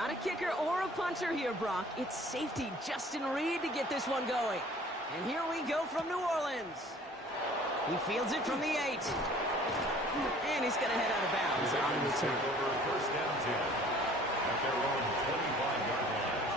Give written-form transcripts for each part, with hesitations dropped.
Not a kicker or a punter here, Brock. It's safety Justin Reed to get this one going. And here we go from New Orleans. He fields it from the 8. And he's going to head out of bounds on the return. First down 10 at their own 25-yard line.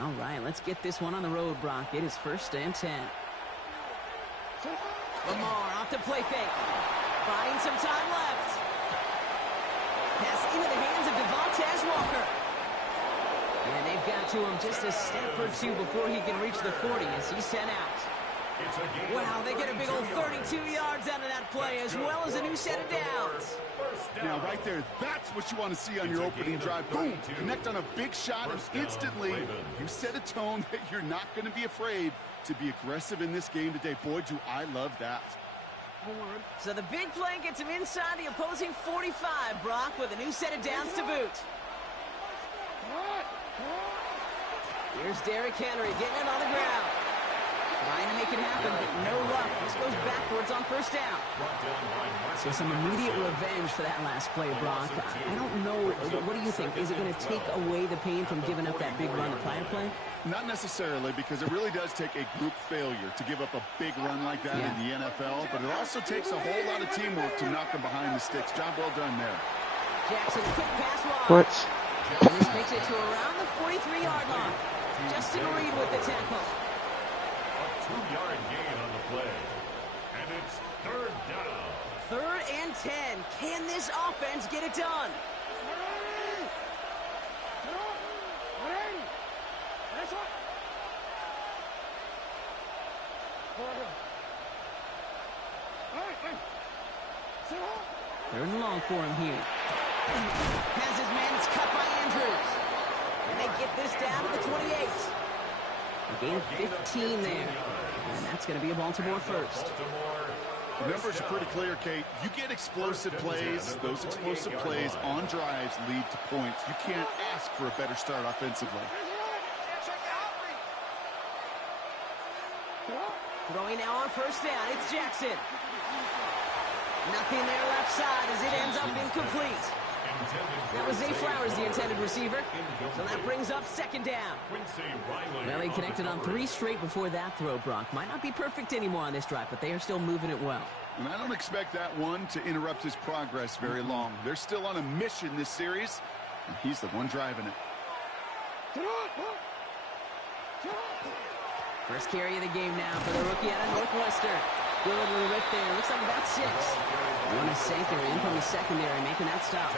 All right, let's get this one on the road, Brock. It is first and 10. Lamar off the play fake. Buying some time left. Pass into the hands of Devontae Walker. And they've got to him just a step or two before he can reach the 40 as he's sent out. Wow, they get a big old 32 yards out of that play as well as a new set of downs. Now, right there, that's what you want to see on your opening drive. Boom! Connect on a big shot, and instantly you set a tone that you're not going to be afraid to be aggressive in this game today. Boy, do I love that. So the big play gets him inside the opposing 45, Brock, with a new set of downs to boot. Here's Derrick Henry getting it on the ground. Trying to make it happen, but no luck. This goes backwards on first down. So some immediate revenge for that last play, Brock. I don't know. What do you think? Is it going to take away the pain from giving up that big run the prior play? Not necessarily, because it really does take a group failure to give up a big run like that in the NFL, but it also takes a whole lot of teamwork to knock them behind the sticks. Job well done there. Jackson, quick pass wide. And this makes it to around the 43-yard line. Justin Reed with the tackle. A 2-yard gain on the play. And it's third down. Third and 10. Can this offense get it done? Third and long for him here. Has his man, it's cut by Andrews. And they get this down to the 28. A gain of 15 there. And that's going to be a Baltimore first. The numbers are pretty clear, Kate. You get explosive plays. Those explosive plays on drives lead to points. You can't ask for a better start offensively. Throwing now on first down. It's Jackson. Nothing there left side as it ends up incomplete. That was Zay Flowers, the intended receiver. So that brings up second down. Well, he connected on 3 straight before that throw, Brock. Might not be perfect anymore on this drive, but they are still moving it well. And I don't expect that one to interrupt his progress very long. They're still on a mission this series, and he's the one driving it. First carry of the game now for the rookie out of Northwestern. Good little rip there. Looks like about 6. One Sanker in from the secondary, making that stop.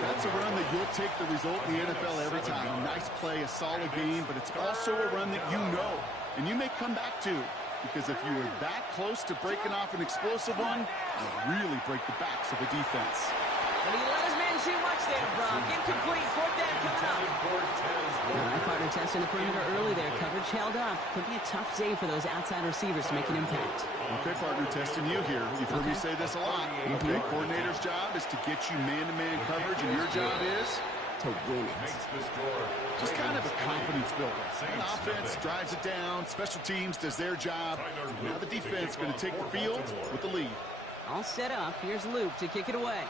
That's a run that you'll take the result in the NFL every time. A nice play, a solid game, but it's also a run that you know, and you may come back to, because if you were that close to breaking off an explosive one, you'll really break the backs of the defense. And he let his man too much there, Brock. Incomplete. Fourth down coming up. That partner testing the perimeter early there. Coverage held up. Could be a tough day for those outside receivers to make an impact. Okay, partner, testing you here. You've heard me say this a lot. Okay, coordinator's job is to get you man-to-man coverage, and your job is to win it. Just kind of a confidence builder. And offense drives it down. Special teams does their job. Now the defense going to take the field with the lead. All set up. Here's Luke to kick it away.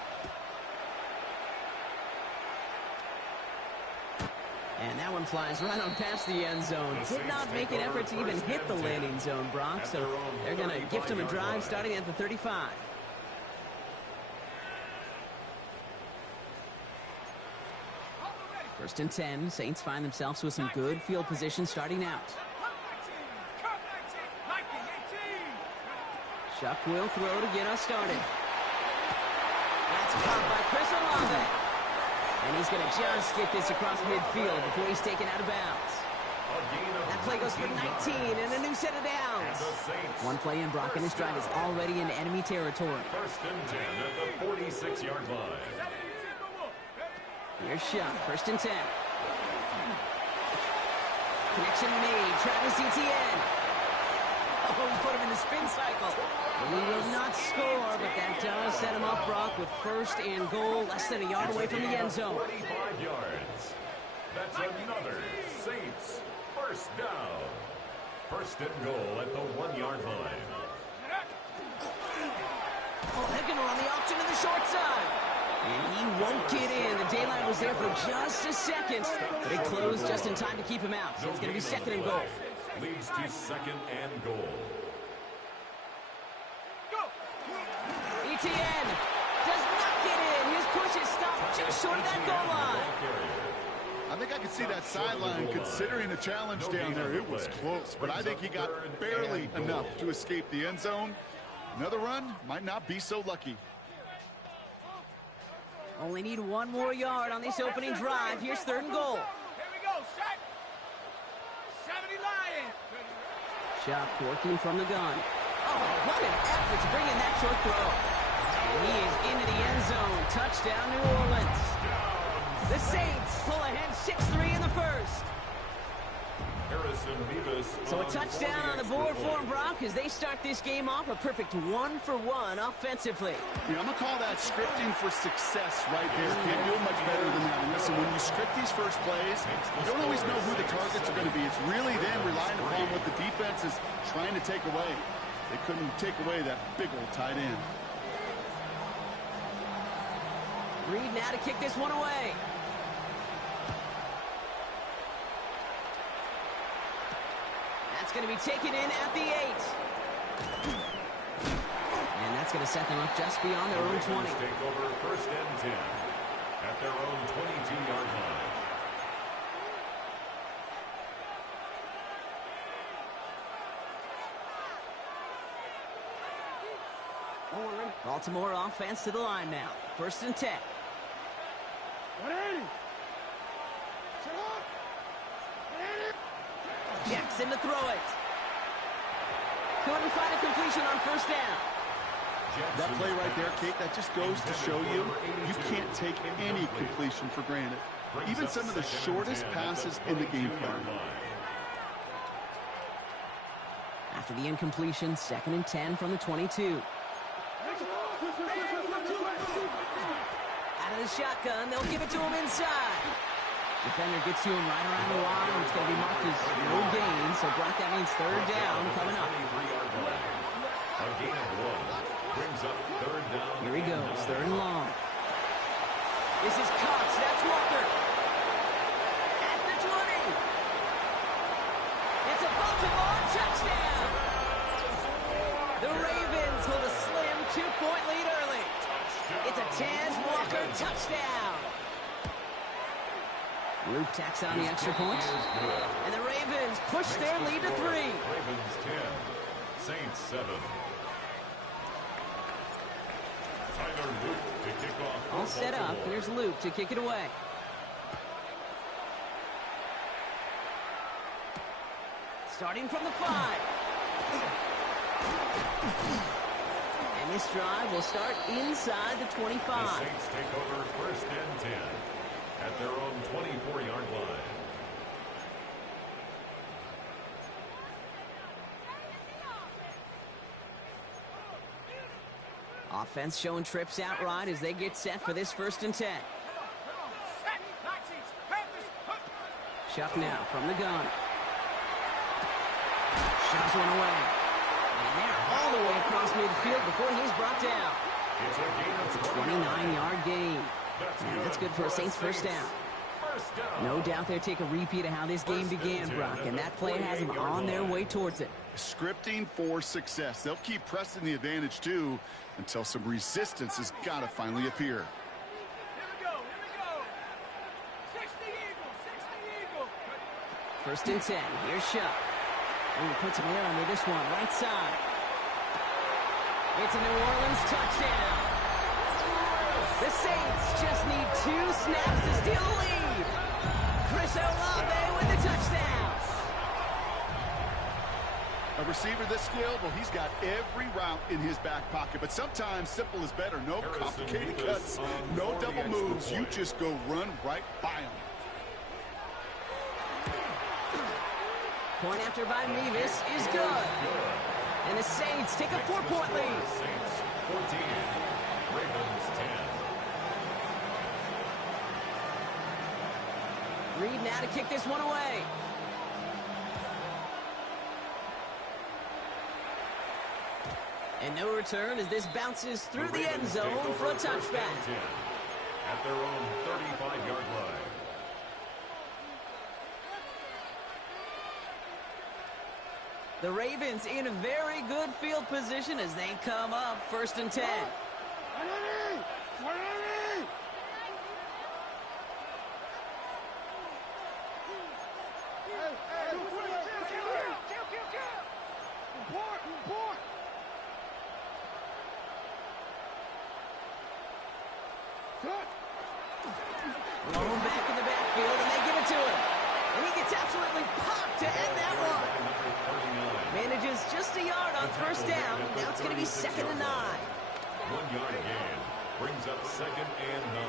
And that one flies right on past the end zone. Did not make an effort to even hit the landing zone, Brock. So they're going to gift him a drive starting at the 35. First and 10. Saints find themselves with some good field position starting out. Chuck will throw to get us started. That's caught by Chris Olave. And he's going to just get this across midfield before he's taken out of bounds. That play goes for 19 and a new set of downs. One play in, Brock, and his drive is already into enemy territory. First and 10 at the 46-yard line. Here's Shuck, first and 10. Connection made, Travis Etienne. Oh, he put him in the spin cycle. He will not score, but that does set him up, Brock, with first and goal, less than a yard away from the end zone. 45 yards. That's another Saints first down. First and goal at the 1-yard line. Oh, they're going to run the option to the short side. And he won't get in. The daylight was there for just a second, but it closed just in time to keep him out. So it's going to be second and goal. Leads to second and goal. ETN does not get in. His push is stopped just short of that goal line. I think I could see that sideline considering the challenge down there. It was close, but I think he got barely enough to escape the end zone. Another run might not be so lucky. Only need one more yard on this opening drive. Here's third and goal. Here we go, set. 70 Lion. Chuck working from the gun. Oh, what an effort to bring in that short throw. And he is into the end zone. Touchdown, New Orleans. The Saints pull ahead 6-3 in the first. So a touchdown on the board for them, Brock, as they start this game off a perfect 1-for-1 offensively. Yeah, I'm going to call that scripting for success right there. Can't do it much better than that. And listen, when you script these first plays, you don't always know who the targets are going to be. It's really then relying upon what the defense is trying to take away. They couldn't take away that big old tight end. Reed now to kick this one away. That's going to be taken in at the 8. And that's going to set them up just beyond their own 20. Take over first and 10 at their own 22-yard line. Baltimore offense to the line now. First and 10. Jackson to throw it. Couldn't find a completion on first down. That play right there, Kate, that just goes to show you can't take any completion for granted. Even some of the shortest passes in the game plan. After the incompletion, second and 10 from the 22. Out of the shotgun, they'll give it to him inside. Defender gets to him right around the line. It's going to be marked as no gain. So, Brock, that means third down coming up. A gain of 1 brings up third down. Here he goes, third and long. This is Cox. That's Walker. At the 20. It's a Baltimore touchdown. The Ravens hold a slim 2-point lead early. It's a Taz Walker touchdown. Luke tacks on the extra point. And the Ravens push their lead to 3. Ravens 10, Saints 7. Tyler Luke to kick off. All set up. Here's Luke to kick it away. Starting from the 5. And this drive will start inside the 25. The Saints take over first and 10 at their own 24-yard line. Offense showing trips outright as they get set for this first and 10. Chuck now from the gun. Shoves one away. And they're all the way across midfield before he's brought down. It's a 29-yard gain. And that's good for a Saints first down. No doubt they'll take a repeat of how this game began, Brock, and that play has them on their way towards it. Scripting for success. They'll keep pressing the advantage, too, until some resistance has got to finally appear. Here we go. 60 Eagle. First and 10. Here's Shuck. And he puts him there under this one, right side. It's a New Orleans touchdown. The Saints just need 2 snaps to steal the lead. Chris Olave with the touchdown. A receiver this skilled, well, he's got every route in his back pocket. But sometimes simple is better. No complicated cuts, no double moves. You just go run right by him. Point after by Mevis is good. And the Saints take a 4-point lead. Saints 14, Ravens 10. Reed now to kick this one away. And no return as this bounces through the end zone for a touchback. At their own 35-yard line. The Ravens in a very good field position as they come up 1st and 10. Thrown back in the backfield, and they give it to him. And he gets absolutely popped to end that one. Manages just a yard on 1st down. Now it's going to be 2nd and 9. 1 yard gain brings up 2nd and 9.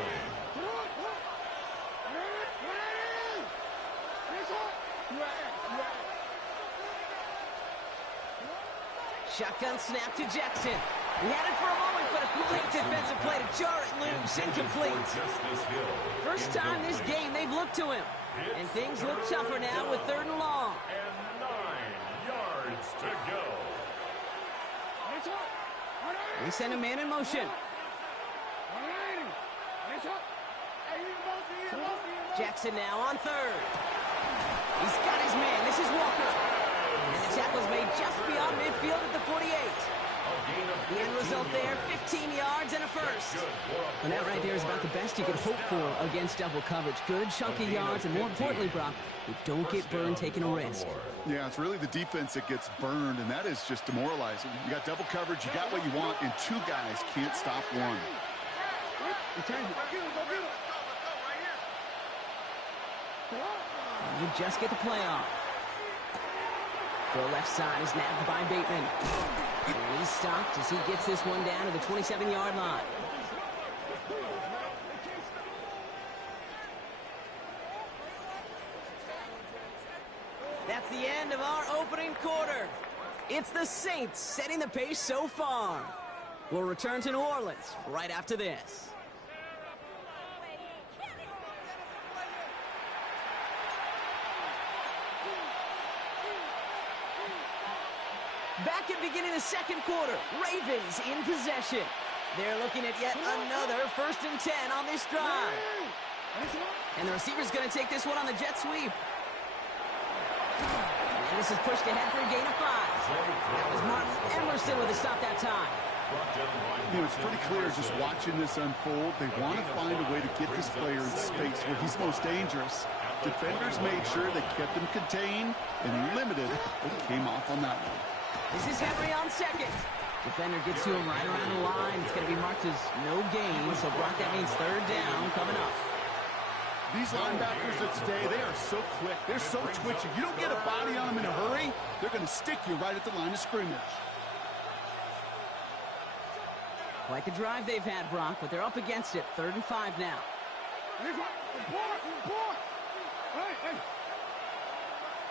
Shotgun snap to Jackson. He had it for a moment, but a complete defensive play to jar it loose. Incomplete. First time this game they've looked to him. And things look tougher now with 3rd and long. And 9 yards to go. They send a man in motion. Jackson now on 3rd. He's got his man. This is Walker. And the tackle's made just beyond midfield at the 48. The end result there, 15 yards and a first. And that right there is about the best you could hope for against double coverage. Good chunky yards, and more importantly, Brock, you don't get burned taking a risk. Yeah, it's really the defense that gets burned, and that is just demoralizing. You got double coverage, you got what you want, and 2 guys can't stop one. And you just get the play off. The left side is nabbed by Bateman. And he's stopped as he gets this one down to the 27-yard line. That's the end of our opening quarter. It's the Saints setting the pace so far. We'll return to New Orleans right after this. Back at beginning of the 2nd quarter, Ravens in possession. They're looking at yet another 1st and 10 on this drive. And the receiver's going to take this one on the jet sweep. And this is pushed ahead for a gain of 5. That was Martin Emerson with a stop that time. You know, it's pretty clear just watching this unfold. They want to find a way to get this player in space where he's most dangerous. Defenders made sure they kept him contained and limited, but came off on that one. This is Henry on 2nd. Defender gets to him right around the line. It's going to be marked as no gain, so Brock, that means 3rd down coming up. These linebackers of today, they are so quick. They're so twitchy. You don't get a body on them in a hurry, they're going to stick you right at the line of scrimmage. Quite the drive they've had, Brock, but they're up against it. 3rd and 5 now. Hey.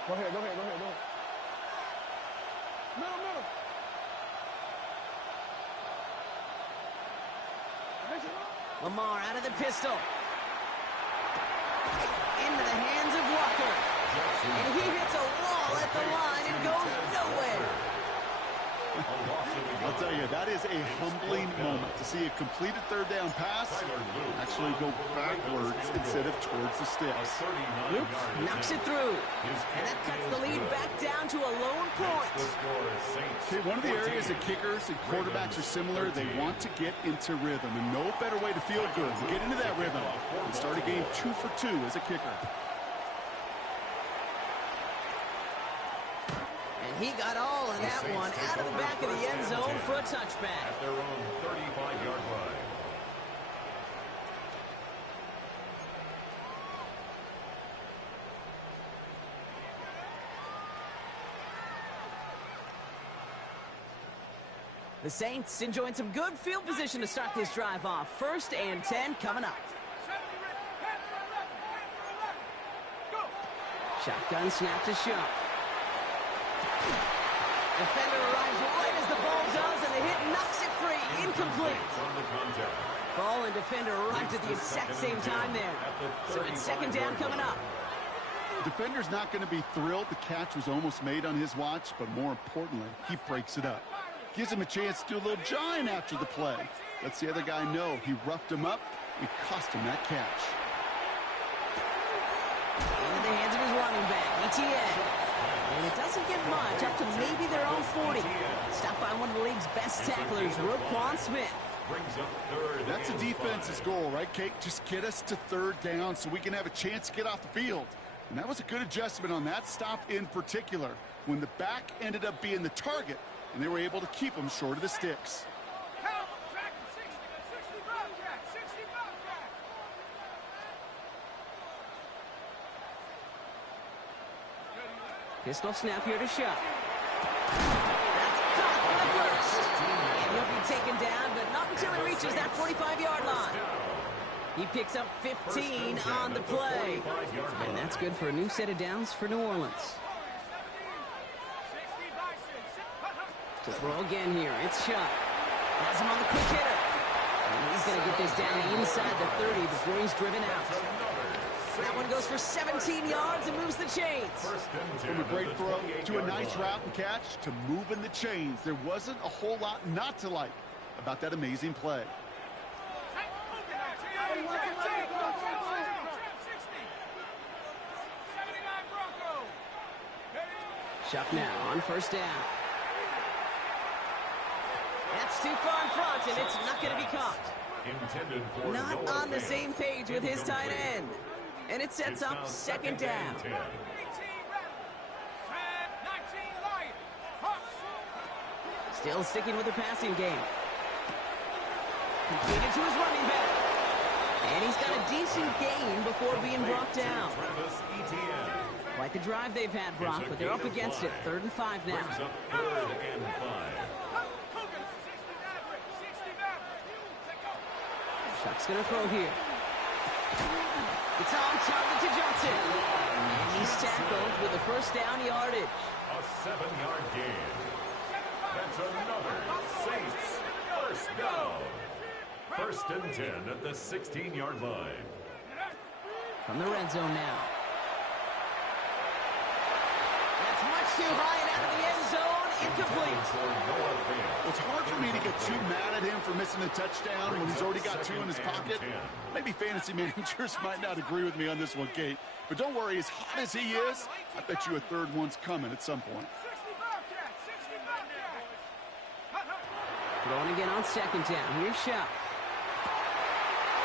Go ahead. No. Lamar out of the pistol. Into the hands of Walker. And he hits a wall at the line and goes nowhere. I'll tell you, that is a humbling moment to see a completed 3rd down pass actually go backwards instead of towards the sticks. Luke knocks it through. And that cuts the lead back down to a lone point. Okay, one of the areas that kickers and quarterbacks are similar, they want to get into rhythm. And no better way to feel good to get into that rhythm and start a game 2 for 2 as a kicker. He got all of that one out of the back of the end zone for a touchback. At their own 35-yard line. The Saints enjoying some good field position to start this drive off. 1st and 10 coming up. Shotgun snap to Shuck. Defender arrives right as the ball does, and the hit knocks it free. Incomplete. Ball and defender arrived at the exact same time there. So it's 2nd down coming up. Defender's not going to be thrilled. The catch was almost made on his watch, but more importantly, he breaks it up. Gives him a chance to do a little jawing after the play. Lets the other guy know he roughed him up and cost him that catch. Into the hands of his running back, ETN. And it doesn't get much, up to maybe their own 40. Stopped by one of the league's best tacklers, Roquan Smith. That's a defense's goal, right, Kate? Just get us to third down so we can have a chance to get off the field. And that was a good adjustment on that stop in particular, when the back ended up being the target, and they were able to keep him short of the sticks. Pistol snap here to Shuck. That's caught for the first. And he'll be taken down, but not until he reaches that 45-yard line. He picks up 15 on the play. And that's good for a new set of downs for New Orleans. To throw again here, it's Shuck. Has him on the quick hitter. And he's going to get this down inside the 30 before he's driven out. That one goes for 17 yards and moves the chains. From a great throw to a nice route and catch to moving the chains. There wasn't a whole lot not to like about that amazing play. Shuck now on first down. That's too far in front, and it's not going to be caught. Not on the same page with his tight end. And it sets up second down. Still sticking with the passing game. Completed to his running back. And he's got a decent gain before being brought down. Quite the drive they've had, Brock, but they're up against it. 3rd and 5 now. Shuck's going to throw here. It's on target to Johnson. And he's tackled with a first down yardage. A 7-yard gain. That's another Saints first down. 1st and 10 at the 16-yard line. From the red zone now. That's much too high and out of the end zone. Incomplete. It's hard for me to get too mad at him for missing a touchdown when he's already got 2 in his pocket. Maybe fantasy managers might not agree with me on this one, Kate. But don't worry, as hot as he is, I bet you a third one's coming at some point. Throwing again on second down. Here's Shuck.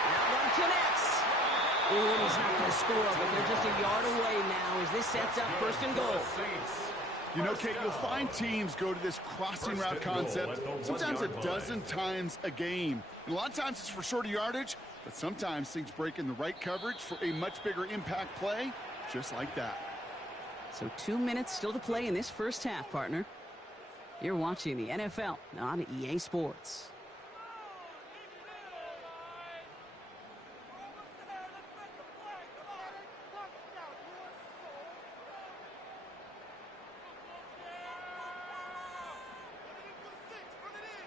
That one connects. Ooh, and he's not going to score, but they're just a yard away now as this sets up 1st and goal. You know, Kate, you'll find teams go to this crossing route concept sometimes a dozen times a game. And a lot of times it's for shorter yardage, but sometimes things break in the right coverage for a much bigger impact play, just like that. So 2 minutes still to play in this first half, partner. You're watching the NFL on EA Sports.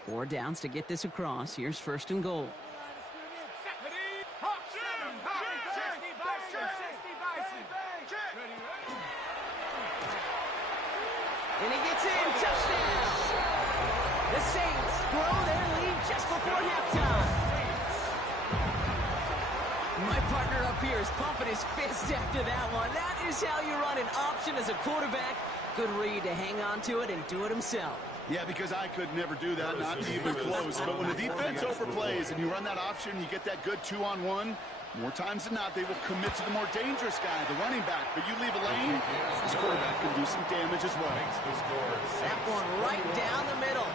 Four downs to get this across. Here's 1st and goal. And he gets in. Touchdown. The Saints grow their lead just before halftime. My partner up here is pumping his fist after that one. That is how you run an option as a quarterback. Good read to hang on to it and do it himself. Yeah, because I could never do that, not even close. But when the defense overplays and you run that option, you get that good 2-on-1, more times than not, they will commit to the more dangerous guy, the running back. But you leave a lane, this quarterback can do some damage as well. That one right down the middle.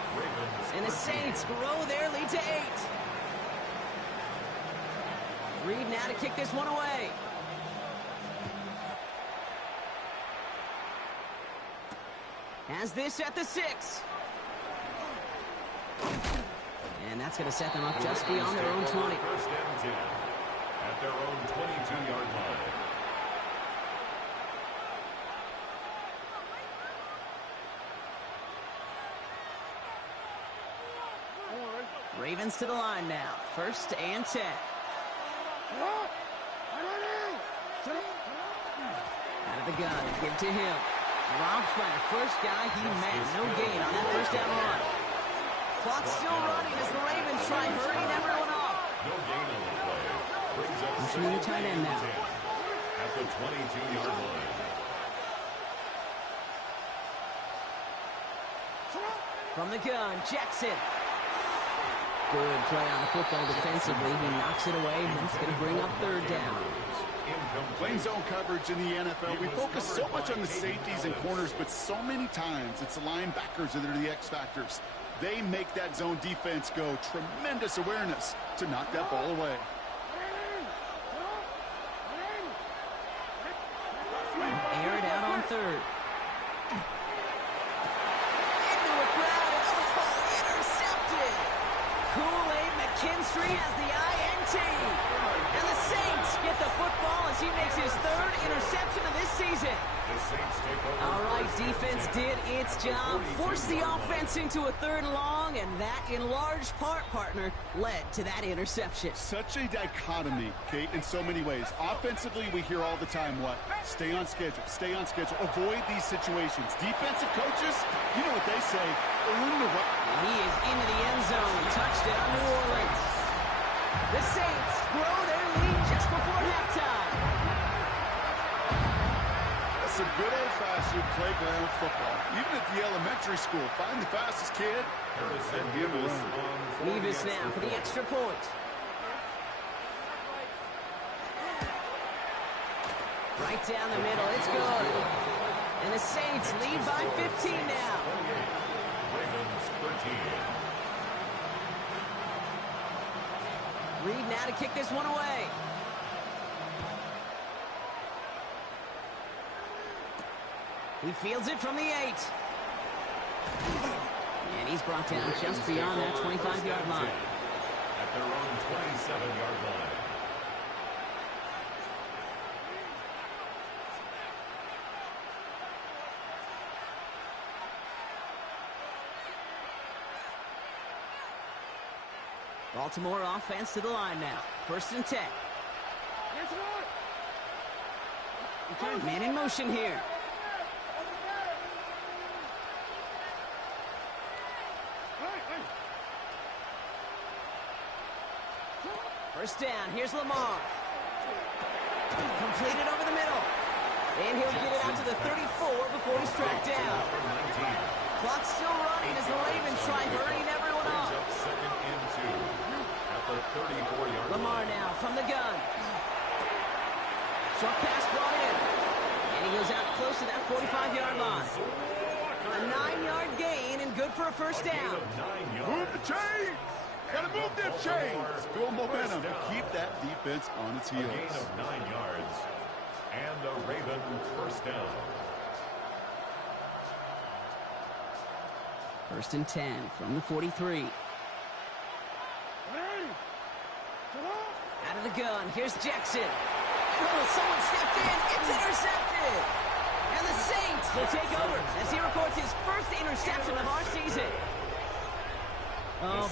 And the Saints grow their lead to 8. Reed now to kick this one away. Has this at the 6. And that's going to set them up just beyond their own 20. 1st and 10 at their own 22-yard line. Ravens to the line now. 1st and 10. Out of the gun. Give to him. Drops by the first guy he met. No gain on that first down run. Clock's still running as the Ravens try hurrying everyone off. No gain on the play. Brings up Pushing in the tight end now. at the 22-yard line. From the gun, Jackson. Good play on the football defensively. He knocks it away, and it's going to bring up third down. Playing zone coverage in the NFL, we focus so much on the safeties and corners, but so many times it's the linebackers that are the X factors. They make that zone defense go. Tremendous awareness to knock that ball away. Air it out on third. Into a crowd, and intercepted. Kool-Aid McKinstry has the INT. And the Saints get the football as he makes his third interception of this season. All right, defense did its job, forced the offense into a third and long, and that, in large part, partner, led to that interception. Such a dichotomy, Kate, in so many ways. Offensively, we hear all the time what? Stay on schedule, avoid these situations. Defensive coaches, you know what they say, earn the right. He is into the end zone. Touchdown, New Orleans. The Saints grow their lead just before halftime. Some good old-fashioned playground football. Even at the elementary school, find the fastest kid and send him around. Nevis now for the extra point. Right down the middle, it's good. And the Saints lead by 15 now. Ravens 13. Reed now to kick this one away. He fields it from the 8. And he's brought down just beyond that 25-yard line. At their own 27-yard line. Baltimore offense to the line now. 1st and 10. Man in motion here. First down, here's Lamar. Completed over the middle. And he'll get it out to the 34 before he's tracked down. Clock's still running as the Ravens try hurrying everyone off. Second and 2 at the 34-yard line. Lamar now from the gun. Short pass brought in. And he goes out close to that 45-yard line. A 9-yard gain and good for a first down. Move the chains! Gotta move them chains! Build momentum to keep that defense on its A gain heels. of 9 yards. And a Raven first down. 1st and 10 from the 43. Out of the gun, here's Jackson. Oh, someone stepped in. It's intercepted. And the Saints will take over as he records his first interception of our season. Oh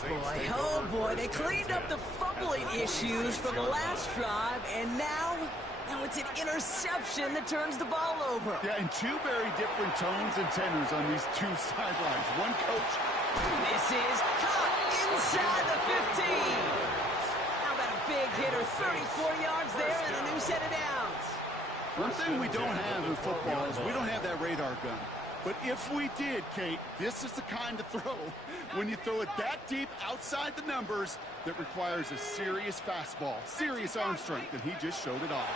boy, they cleaned up the fumbling issues from the last drive, and now it's an interception that turns the ball over. Yeah, and two very different tones and tenors on these two sidelines. One coach. This is caught inside the 15. How about a big hitter, 34 yards there and a new set of downs. One thing we don't have in football is we don't have that radar gun. But if we did, Kate, this is the kind of throw, when you throw it that deep outside the numbers, that requires a serious fastball, serious arm strength, and he just showed it off.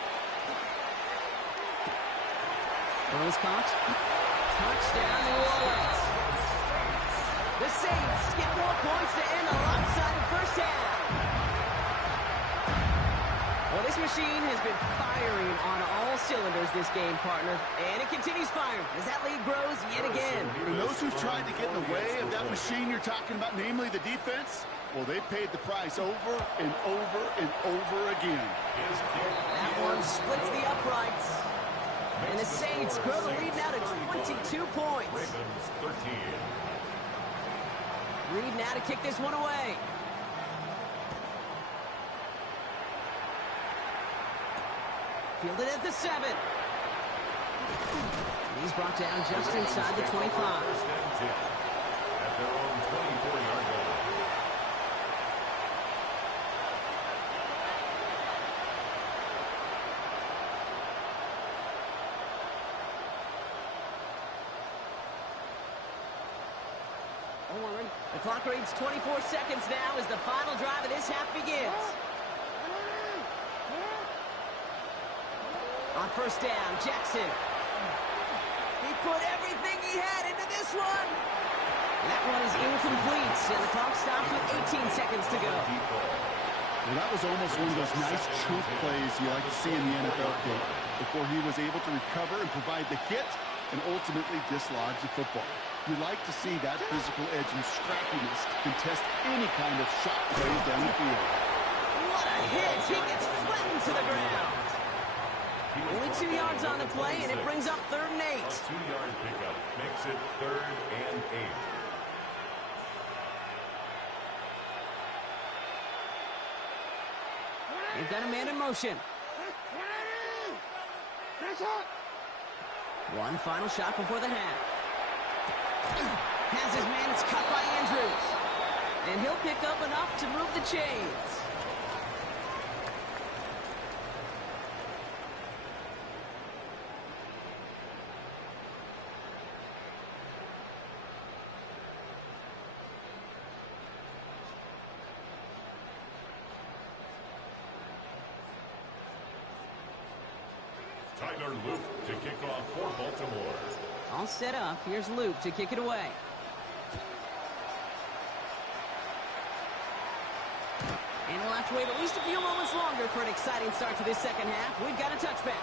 Ballas caught. Touchdown, New Orleans. The Saints get more points to end a lopsided first half. Well, this machine has been firing on all cylinders this game, partner. And it continues firing as that lead grows yet again. And those who've tried to get in the way of that machine you're talking about, namely the defense, well, they've paid the price over and over and over again. That one splits the uprights. And the Saints grow the lead now to 22 points. Ravens 13. Reed now to kick this one away. Fielded at the 7. He's brought down just inside the 25. First and 10 at their own 24-yard line. The clock reads 24 seconds now as the final drive of this half begins. On first down, Jackson. He put everything he had into this one. That one is incomplete, and the clock stops with 18 seconds to go. Well, that was almost one of those nice chunk plays you like to see in the NFL game before he was able to recover and provide the hit and ultimately dislodge the football. You like to see that physical edge and scrappiness to contest any kind of shot plays down the field. What a hit! He gets flattened to the ground. Only 2 yards on the play, and it brings up 3rd and 8. A 2-yard pickup makes it 3rd and 8. They've got a man in motion. One final shot before the half. Has his man, it's cut by Andrews. And he'll pick up enough to move the chains. Tyler Luke to kick off for Baltimore. All set up. Here's Luke to kick it away. And we'll have to wait at least a few moments longer for an exciting start to this second half. We've got a touchback.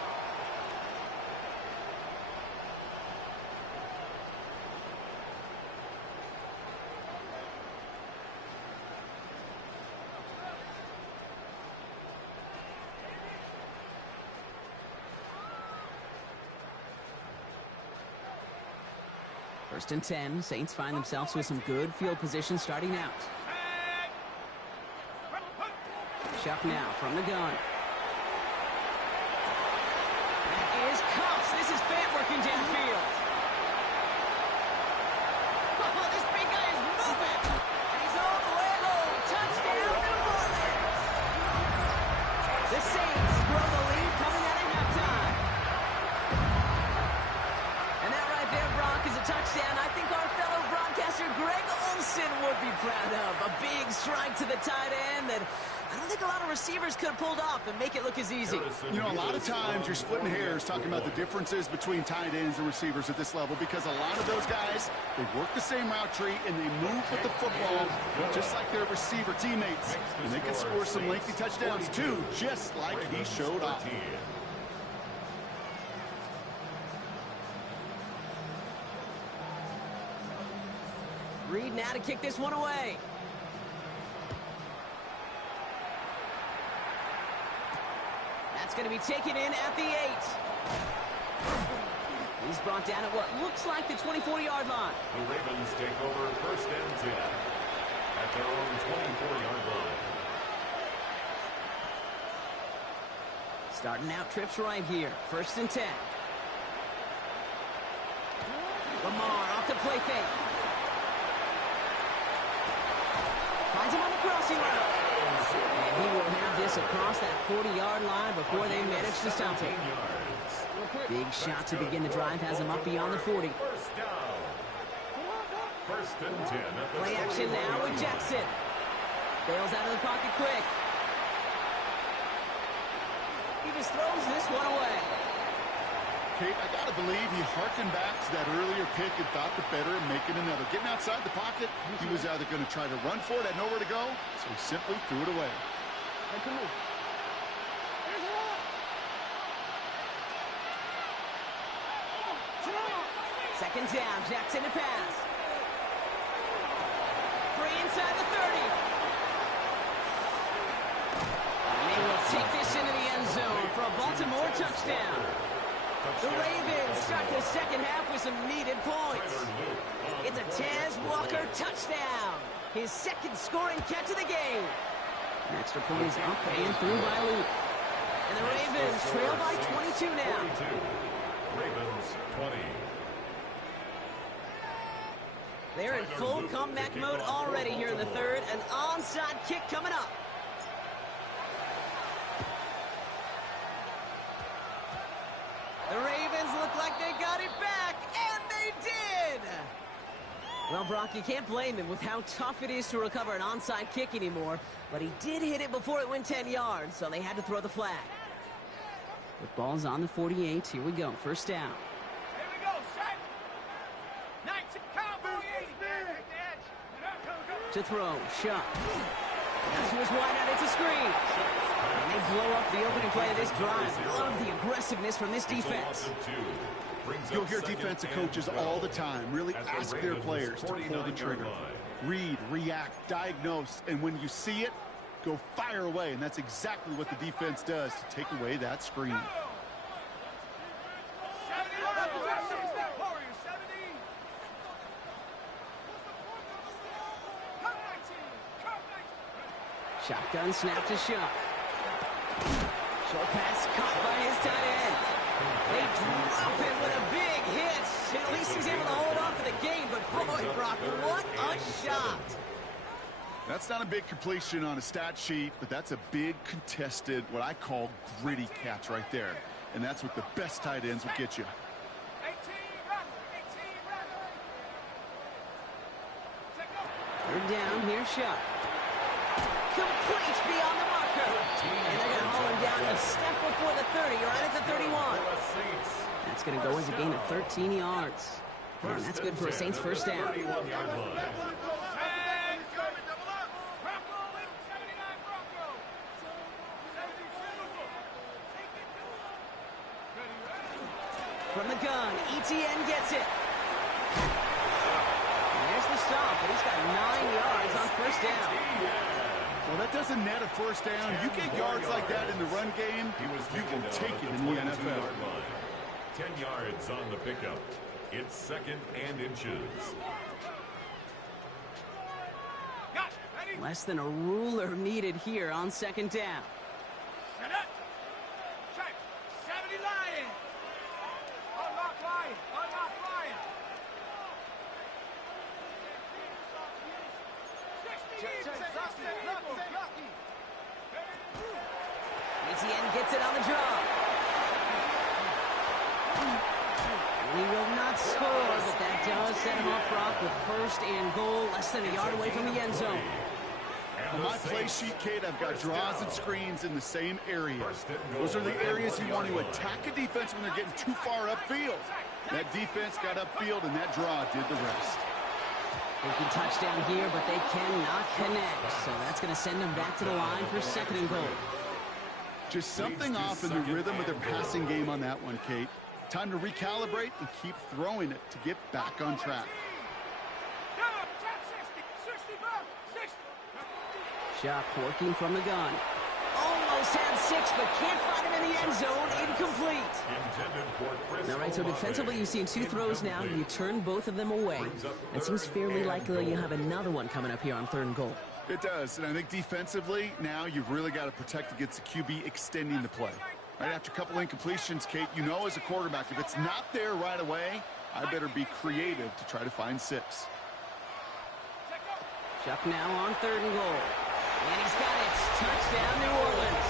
First and 10. Saints find themselves with some good field position starting out. Shuck now from the gun. That is Cuffs. This is Fant working downfield. Oh, this big guy is moving. And he's all the way home. Touchdown, New Orleans. The Saints grow the lead coming out of halftime. And that right there, Brock, is a touchdown I think our fellow broadcaster Greg Olsen would be proud of. A big strike to the tight end that I don't think a lot of receivers could have pulled off and make it look as easy. You know, a lot of times you're splitting hairs talking about the differences between tight ends and receivers at this level because a lot of those guys, they work the same route tree and they move with the football just like their receiver teammates. And they can score some lengthy touchdowns too, just like he showed off. Reed now to kick this one away. That's going to be taken in at the 8. He's brought down at what looks like the 24-yard line. The Ravens take over first and 10 at their own 24-yard line. Starting out trips right here. First and 10. Lamar off the play fake. Finds him on the crossing route. And he will have this across that 40-yard line before they manage to stop him. Big shot to begin the drive has him up beyond the 40. First down. First and 10 at the Play action now with Jackson. Bails out of the pocket quick. He just throws this one away. Kate, I got to believe he harkened back to that earlier pick and thought the better of making another. Getting outside the pocket, he was either going to try to run for it, had nowhere to go, so he simply threw it away. Second down, Jackson to pass. Free inside the 30. And they will take this into the end zone for a Baltimore touchdown. The Ravens start the second half with some needed points. It's a Taz Walker touchdown. His second scoring catch of the game. An extra point is up and through by Luke. And the Ravens trail by 22 now. Ravens 20. They're in full comeback mode already here in the third. An onside kick coming up. The Ravens look like they got it back, and they did! Well, Brock, you can't blame him with how tough it is to recover an onside kick anymore, but he did hit it before it went 10 yards, so they had to throw the flag. The ball's on the 48. Here we go. First down. Here we go, set. 19, Cowboy 80. To throw, shot. That's who is wide out. It's a screen. And they blow up the opening play of this drive. Love the aggressiveness from this defense. You'll hear defensive coaches all the time really ask their players to pull the trigger. Read, react, diagnose, and when you see it, go fire away. And that's exactly what the defense does to take away that screen. 70. Shotgun snap to Shuck. Short pass caught by his tight end. They drop him with a big hit. At least he's able to hold on for the game, but boy, Brock, what a shot. That's not a big completion on a stat sheet, but that's a big contested, what I call gritty catch right there. And that's what the best tight ends will get you. 18, Third down, here's Shuck. Complete beyond the marker. And they're going to haul him down a step before the 30, right at the 31. That's going to go as a gain of 13 yards. And that's good for a Saints first down. From the gun, ETN gets it. And there's the stop, but he's got 9 yards on first down. Well, that doesn't net a first down. You get yards like that in the run game, you can take it in the NFL. 10 yards on the pickup. It's second and inches. Less than a ruler needed here on second down. Set up. Check. 70 Lion. Unlock Lion. Unlock Lion. 60. ETN gets it on the draw. He will not score, but that does set him off, Brock, with first and goal, less than a yard away from the end zone. On my play sheet, Kate, I've got draws and screens in the same area. Those are the areas you want to attack a defense when they're getting too far upfield. That defense got upfield, and that draw did the rest. They can touchdown here, but they cannot connect. So that's going to send them back to the line for second and goal. Just something off in the rhythm of their passing game on that one, Kate. Time to recalibrate and keep throwing it to get back on track. Shuck working from the gun. Almost had 6, but can't find him in the end zone. Incomplete. All right, so defensively, you've seen 2 throws now. You turn both of them away. It seems fairly likely you have another one coming up here on third and goal. It does, and I think defensively, now you've really got to protect against the QB extending the play. Right after a couple incompletions, Kate, you know as a quarterback, if it's not there right away, I better be creative to try to find 6. Shuck now on third and goal. And he's got it. Touchdown, New Orleans.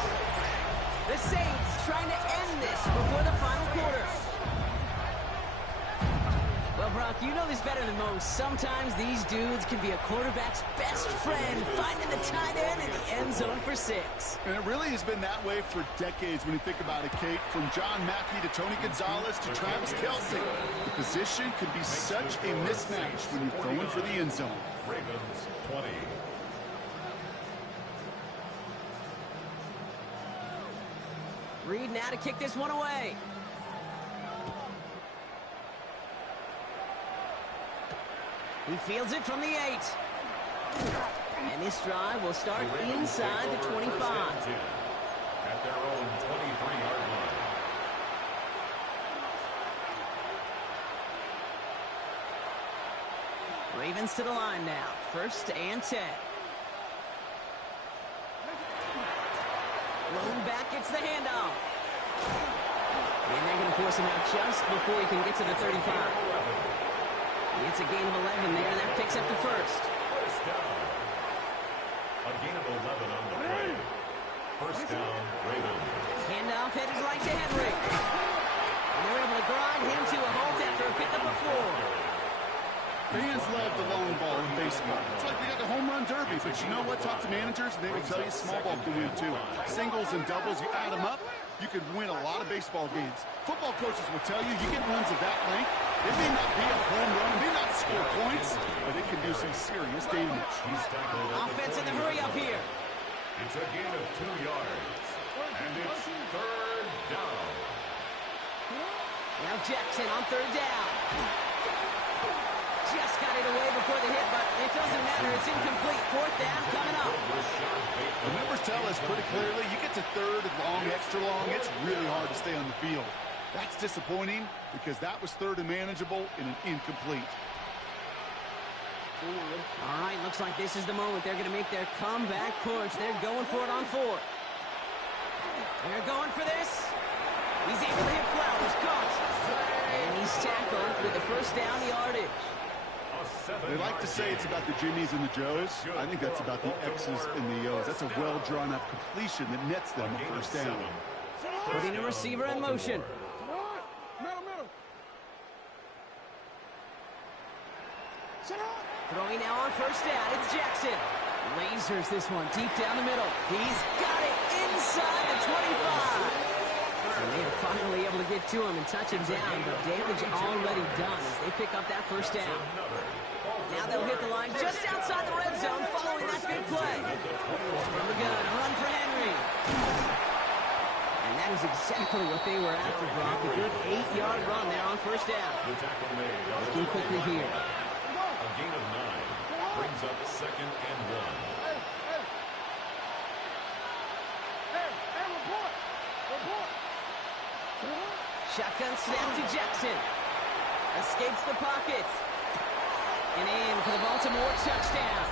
The Saints trying to end this before the final quarter. Well, Brock, you know this better than most. Sometimes these dudes can be a quarterback's best friend, finding the tight end in the end zone for 6. And it really has been that way for decades when you think about it, Kate. From John Mackey to Tony Gonzalez to Travis Kelce. The position can be such a mismatch when you're throwing for the end zone. Ravens 20. Reed now to kick this one away. He fields it from the 8. And this drive will start inside the 25. At their own 23-yard line. Ravens to the line now. First and 10. Rolling back, gets the handoff. And they're going to force him out just before he can get to the 35. It's a gain of 11 there, and that picks up the first. First down. A gain of 11 on the play. First down, Ravens. Handoff headed right to Henry. And they're able to grind him to a halt after a pickup of 4. Fans love the long ball in baseball. It's like they got the home run derby, but you know what? Talk to managers, and they will tell you small ball can win too. Singles and doubles, you add them up, you can win a lot of baseball games. Football coaches will tell you, you get runs of that length, it may not be a home run, it may not score points, but it can do some serious damage. Offense in the hurry up here. It's a gain of 2 yards, and it's third down. Now Jackson on third down. Just got it away before the hit, but it doesn't matter. It's incomplete. Fourth down coming up. The numbers tell us pretty clearly, you get to third and long, extra long, it's really hard to stay on the field. That's disappointing because that was third and manageable in an incomplete. All right, looks like this is the moment. They're going to make their comeback push. They're going for it on fourth. They're going for this. He's able to hit Flowers. Caught. And he's tackled with the first down yardage. They like to say it's about the Jimmies and the Joes. I think that's about the X's and the O's. That's a well-drawn-up completion that nets them a first down. Putting a receiver in motion. Throwing now on first down. It's Jackson. Lasers this one deep down the middle. He's got it inside the 25. And they are finally able to get to him and touch him down, but damage already done as they pick up that first down. Now they'll hit the line just outside the red zone following that big play. From the gun, a run for Henry. And that is exactly what they were after, Brock. A good 8-yard run there on first down. Looking quickly here. A gain of 9 brings up second and 1. Shotgun snap to Jackson. Escapes the pocket. And in for the Baltimore touchdown.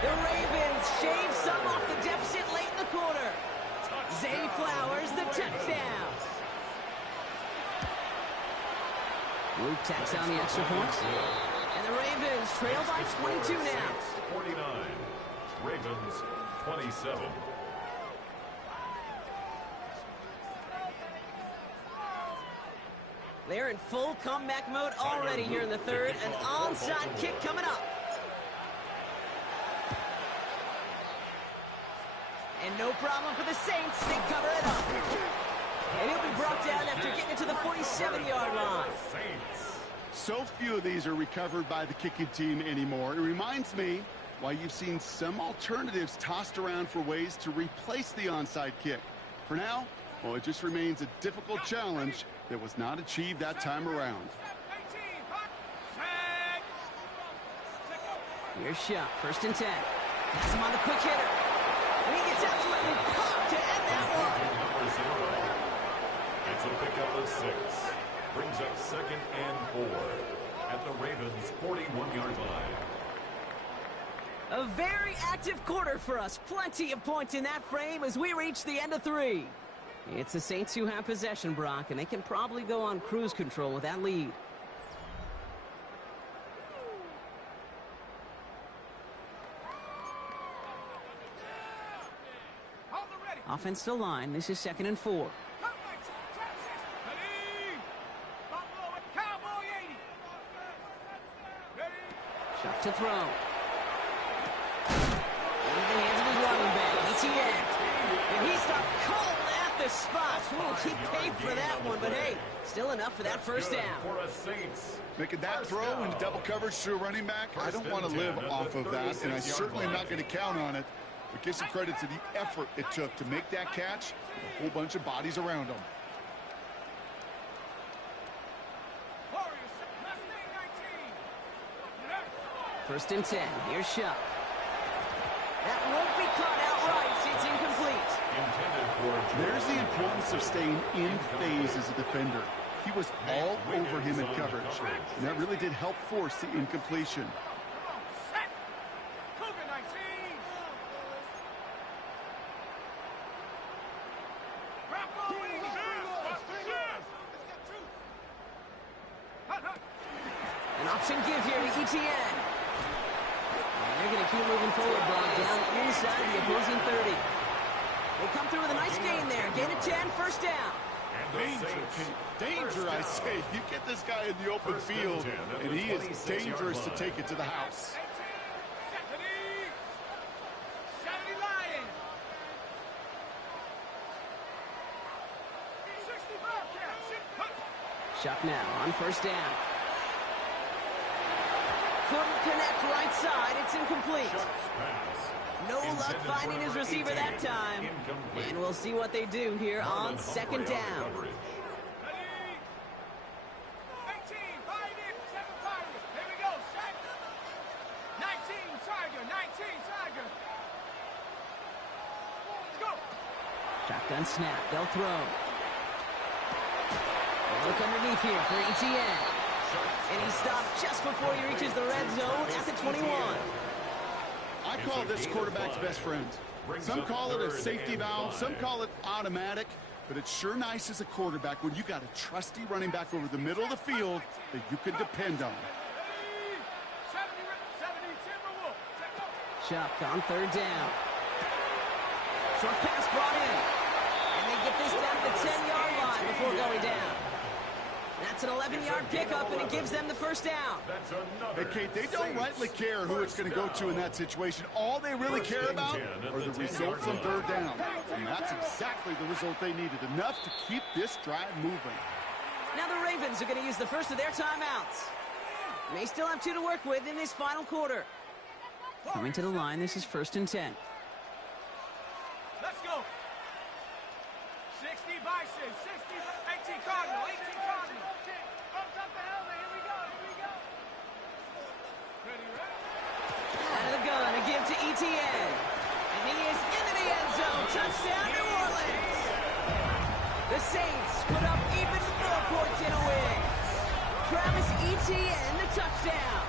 The Ravens shave some off the deficit late in the quarter. Zay Flowers, the touchdown. Luke tacks on the extra points. And the Ravens trail by 22 now. 49. Ravens 27. They're in full comeback mode already here in the third. An onside kick coming up. And no problem for the Saints. They cover it up. And he'll be brought down after getting it to the 47-yard line. So few of these are recovered by the kicking team anymore. It reminds me why you've seen some alternatives tossed around for ways to replace the onside kick. For now, well, it just remains a difficult challenge that was not achieved that time around. Here's Shot, first and 10. Pass him on the quick hitter. And he gets absolutely popped to end that one. It's a pickup of 6. Brings up second and 4 at the Ravens' 41-yard line. A very active quarter for us. Plenty of points in that frame as we reach the end of 3. It's the Saints who have possession, Brock, and they can probably go on cruise control with that lead. Offense still line. This is second and 4. Shot to throw. Into the hands of his running back, ETN. And he stopped cold at the spot. Ooh, he paid for that one, but hey, still enough for that first down. Making that throw into double coverage to a running back, I don't want to live off of that, and I certainly am not going to count on it. But give some credit to the effort it took to make that catch with a whole bunch of bodies around him. First and 10. Here's Shot. That won't be caught outright. It's incomplete. There's the importance of staying in phase as a defender. He was all over him in coverage, and that really did help force the incompletion. some give here to ETN. And they're going to keep moving forward, Brock, down inside the opposing 30. They come through with a nice gain there. Gain of 10, first down. Danger, danger, I say. You get this guy in the open field, and he is dangerous to take it to the house. 70 Lions. 60 Bobcats. Chuck now on first down. Couldn't connect right side. It's incomplete. No luck finding his receiver that time. And we'll see what they do here on second down. 18, find it, 7 Tiger. Here we go, set. 19 Tiger, 19 Tiger. Let's go. Shotgun snap. They'll throw. They look underneath here for ETN. And he stopped just before he reaches the red zone at the 21. I call this quarterback's best friend. Some call it a safety valve, some call it automatic, but it's sure nice as a quarterback when you got a trusty running back over the middle of the field that you can depend on. 70 Timberwolves. Chuck on third down. Short pass brought in. And they get this down to the 10-yard line before going down. That's an 11-yard pickup, and it gives them the first down. Hey, Kate, they don't rightly care who it's going to go to in that situation. All they really care about are the results on third down. And that's exactly the result they needed, enough to keep this drive moving. Now the Ravens are going to use the first of their timeouts. They still have 2 to work with in this final quarter. Coming to the line, this is 1st and 10. Let's go. 60 Bison, 60, 18 Cardinal, 18 Cardinal. Bumps up the helmet, here we go, here we go. Ready, ready? Out of the gun, a give to ETN. And he is into the end zone. Touchdown, New Orleans. The Saints put up even more points in a win. Travis Etienne, the touchdown.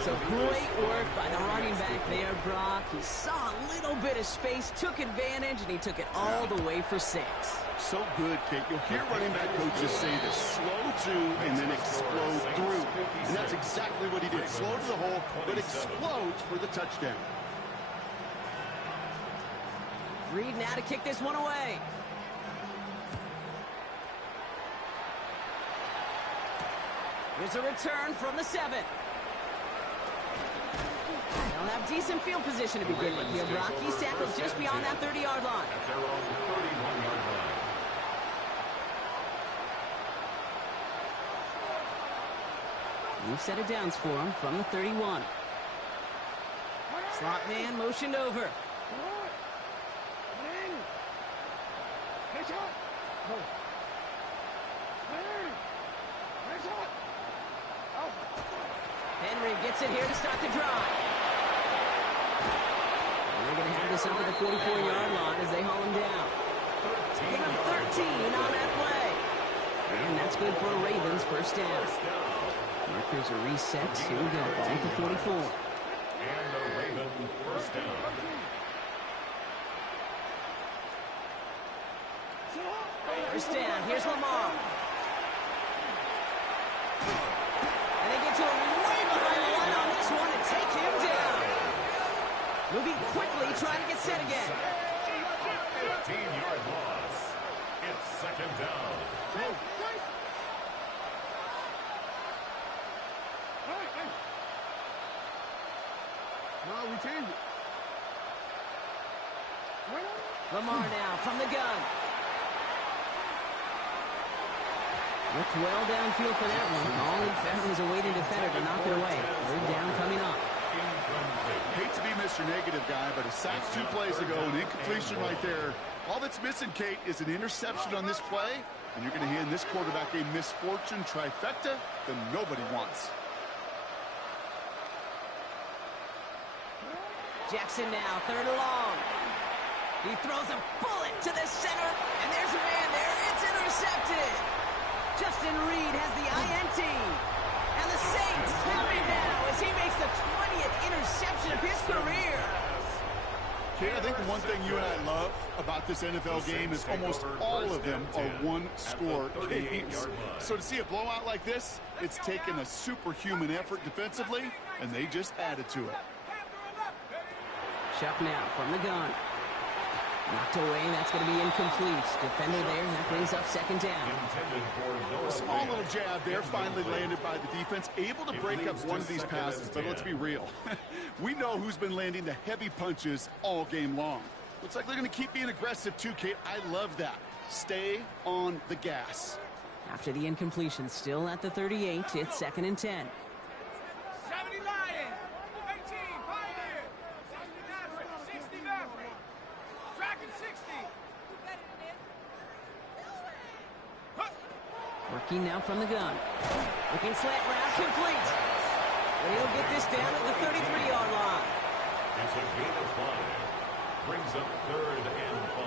So great work by the running back there, Brock. He saw a little bit of space, took advantage, and he took it all the way for 6. So good, Kate. You'll hear running back coaches say this: slow to and then explode through. And that's exactly what he did. Slow to the hole, but explodes for the touchdown. Reed now to kick this one away. Here's a return from the 7. They'll have decent field position to begin with here, Brock. He's tackled just beyond that 30-yard line. At their own 31-yard line. New set of downs for him from the 31. Slot man motioned over. Henry gets it here to start the drive. And they're going to have this up at the 44-yard line as they haul him down. Give him 13 on that play. And that's good for a Ravens first down. Markers are reset. Here we go. Ball at the 44. And the Ravens first down. First down. Here's Lamar. And they get to him way behind the line on this one and take him down. Moving quickly, trying to get set again. 15-yard loss. It's second down. No, we changed it. Lamar now from the gun. Looked well downfield for that one. All he found was a waiting defender to knock it away. Third down coming up. Hate to be Mr. Negative guy, but a sack 2 plays ago, an incompletion right there. All that's missing, Kate, is an interception on this play, and you're going to hand this quarterback a misfortune trifecta that nobody wants. Jackson now, 3rd and long. He throws a bullet to the center, and there's a man there. It's intercepted. Justin Reed has the INT. And the Saints have him now as he makes the 20th interception of his career. Kate, I think the one thing you and I love about this NFL game is almost all of them are one-score games. So to see a blowout like this, it's taken a superhuman effort defensively, and they just added to it. Chuck now from the gun. Knocked away, that's going to be incomplete. Defender there, that brings up second down. A small little jab there, finally landed by the defense. Able to break up one of these passes, but let's be real. We know who's been landing the heavy punches all game long. Looks like they're going to keep being aggressive too, Kate. I love that. Stay on the gas. After the incompletion, still at the 38, it's second and 10. 70 Lions, 18 Pioneer, 60 Maverick, 60 Maverick, Dragon 60. Working now from the gun. Looking slant route, complete. And he'll get this down at the 33-yard line. It's a gain of 5. Brings up 3rd and 5.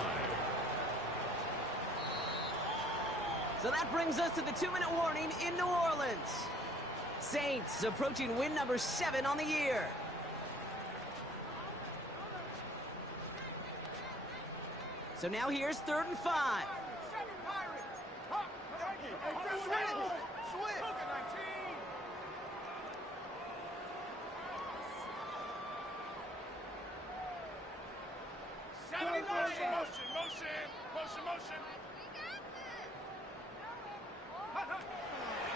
So that brings us to the 2-minute warning in New Orleans. Saints approaching win number 7 on the year. So now here's 3rd and 5.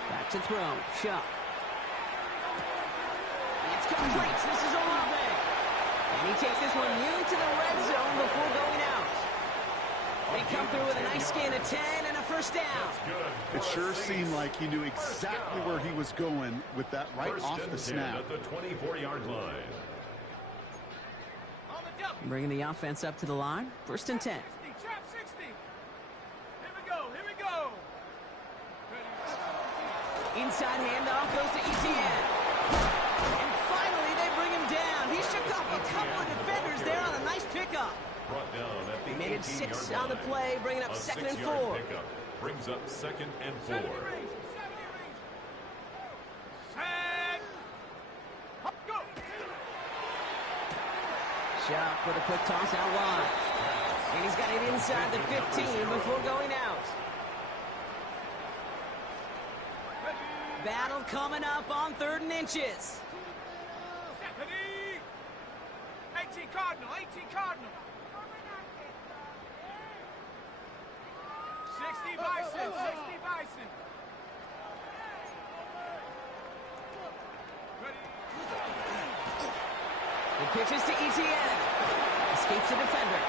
Back to throw. Chuck. It's complete. This is Olave. And he takes this one nearly to the red zone before going out. They come through with a nice gain of 10 and a first down. It sure seemed like he knew exactly where he was going with that right off the snap. At the 24-yard line. Bringing the offense up to the line. First and 10. Trap 60. Here we go. Here we go. Inside handoff goes to ETN. And finally they bring him down. He shook off a couple of defenders there on a nice pickup. Brought down at the Made it 6 on the line. play, bringing up A second and 6-yard 4. pickup brings up 2nd and 4. Chuck with a quick toss out wide. And he's got it inside the 15 before going out. Battle coming up on 3rd and inches. 18 Cardinal, 18 Cardinal. 60 Bison, 60 Bison. The pitches to ETN. Escapes the defender.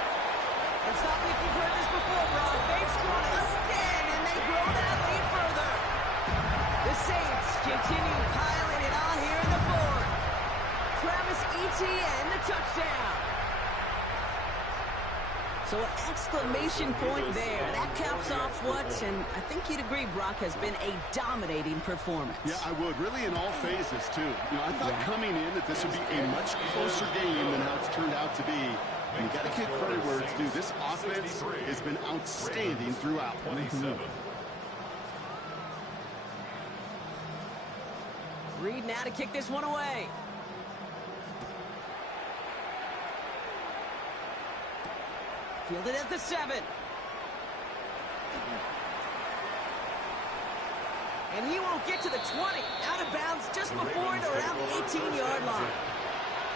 And stop me if you've heard this before, Brock. They've scored again, and they grow that lead further. The Saints continue piling it on here in the 4th. Travis Etienne, the touchdown. So an exclamation point there. That caps off what, and I think you'd agree, Brock, has been a dominating performance. Yeah, I would. Really in all phases, too. You know, I thought coming in that this would be a much closer game than how it's turned out to be. And you got to give credit where it's due. This offense has been outstanding throughout. 27. Reed now to kick this one away. Fielded at the 7. And he won't get to the 20. Out of bounds just before it around the 18-yard line.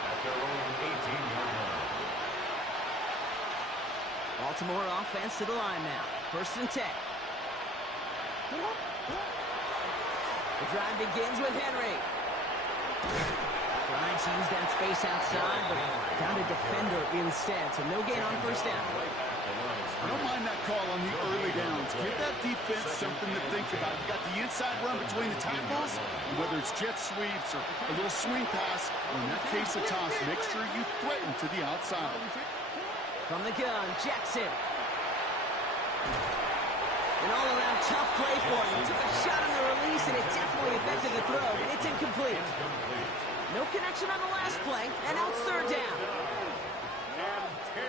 At their own 18-yard line. Baltimore offense to the line now. First and 10. The drive begins with Henry. Trying to use that space outside, but found a defender instead, so no gain on first down. I don't mind that call on the early downs. Give that defense something to think about. You got the inside run between the tackles, and whether it's jet sweeps or a little swing pass, or in that case a toss, make sure you threaten to the outside. From the gun, Jackson. An all-around tough play for him. Took a shot on the release, and it definitely affected the throw, but it's incomplete. No connection on the last play, and now it's 3rd down. And 10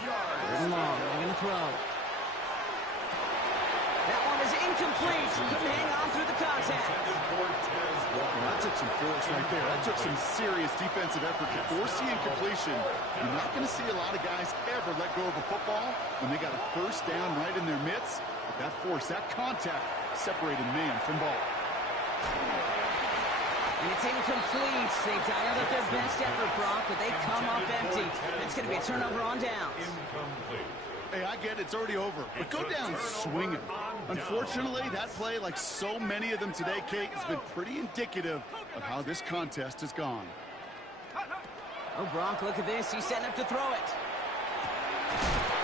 yards. Long, they're going to throw. That one is is incomplete. Couldn't hang on through the contact. Well, that took some force right there. That took some serious defensive effort to force the incompletion. You're not going to see a lot of guys ever let go of a football when they got a first down right in their midst. But that force, that contact, separated man from ball. And it's incomplete. They dialed up their best effort, Brock, but they come up empty. That's going to be a turnover on downs. Incomplete. Hey, I get it. It's already over. But go down swinging. Unfortunately, that play, like so many of them today, Kate, has been pretty indicative of how this contest has gone. Oh, Brock, look at this. He's setting up to throw it.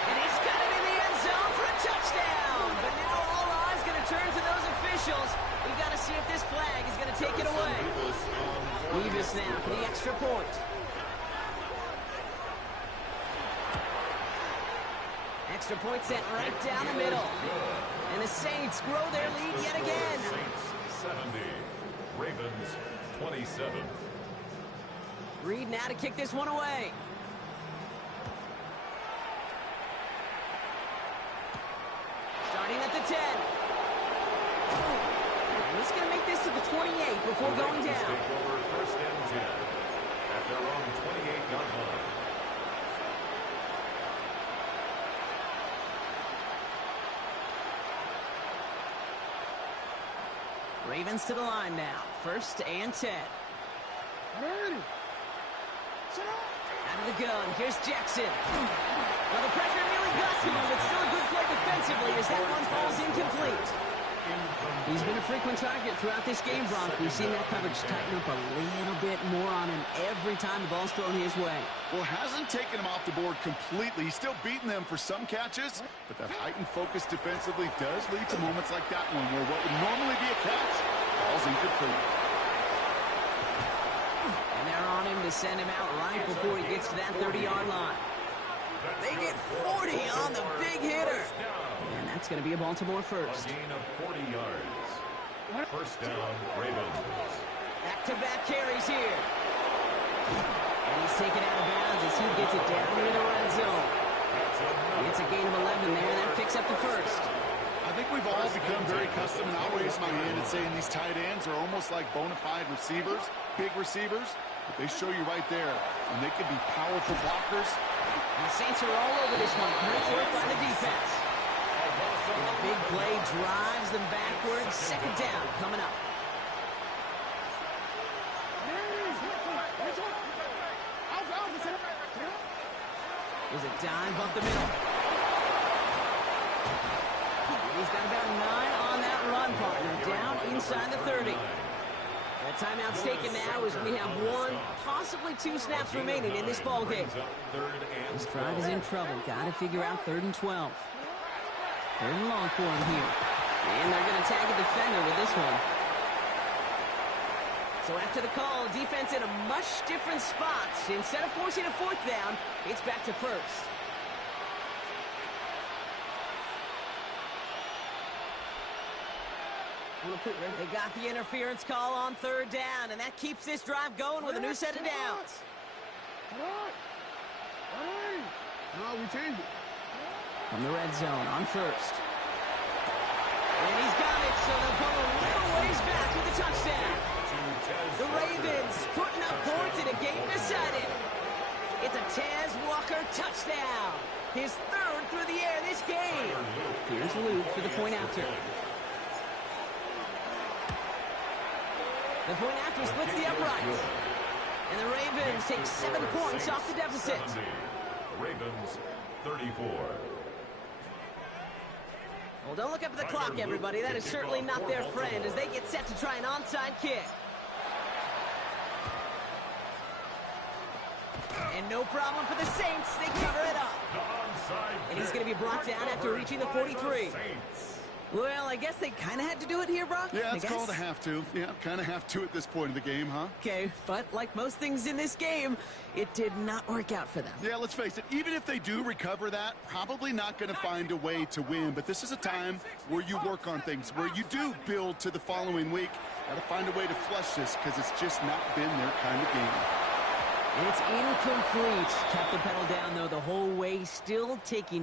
And he's got it in the end zone for a touchdown. But now all eyes going to turn to those officials. We've got to see if this flag is going to take it away. Levis now for the extra point. Extra point set right down the middle. And the Saints grow their lead yet again. Saints 70, Ravens 27. Reed now to kick this one away. Starting at the 10. And he's going to make this to the 28 before going down. Take over first and 10 at their own 28-yard line. Ravens to the line now. First and 10. Out of the gun. Here's Jackson. Well, the pressure nearly got to him, but still a good play defensively as that one falls incomplete. He's been a frequent target throughout this game, Brock. We've seen that coverage tighten up a little bit more on him every time the ball's thrown his way. Well, hasn't taken him off the board completely. He's still beating them for some catches, but that heightened focus defensively does lead to moments like that one where what would normally be a catch falls incomplete. And they're on him to send him out right before he gets to that 30-yard line. They get 40 on the big hitter. And that's going to be a Baltimore first. A gain of 40 yards. First down, Ravens. Back-to-back carries here. And he's taken out of bounds as he gets it down near the red zone. It's a gain of 11 there. That picks up the first. I think we've all become very accustomed, and I'll raise my hand and saying these tight ends are almost like bona fide receivers, big receivers. But they show you right there, and they can be powerful blockers. And the Saints are all over this one. Great work by the defense. And the big play drives them backwards. Second down coming up. There's a dive up the middle. He's got about 9 on that run, partner. Down inside the 30. The timeout's taken now as we have 1, possibly 2 snaps remaining in this ball game. This drive is in trouble. Got to figure out 3rd and 12. 3rd and long for him here. And they're going to tag a defender with this one. So after the call, defense in a much different spot. Instead of forcing a 4th down, it's back to 1st. They got the interference call on 3rd down, and that keeps this drive going with a new set of downs. No, we changed it. From the red zone on 1st. And he's got it, so they'll come a little ways back with a touchdown. The Ravens putting up points in a game decided. It's a Taz Walker touchdown. His 3rd through the air this game. Here's Luke for the point after. The point after splits the uprights. And the Ravens take 7 points off the deficit. 70. Ravens 34. Well, don't look up at the clock, everybody. That is certainly not their friend as they get set to try an onside kick. And no problem for the Saints. They cover it up. And he's going to be brought down after reaching the 43. Well, I guess they kind of had to do it here, Brock. Yeah, it's called a have to. Yeah, kind of have to at this point in the game, huh? Okay, but like most things in this game, it did not work out for them. Yeah, let's face it. Even if they do recover that, probably not going to find a way to win. But this is a time where you work on things, where you do build to the following week. Got to find a way to flush this because it's just not been their kind of game. And it's incomplete. Kept the pedal down, though, the whole way, still taking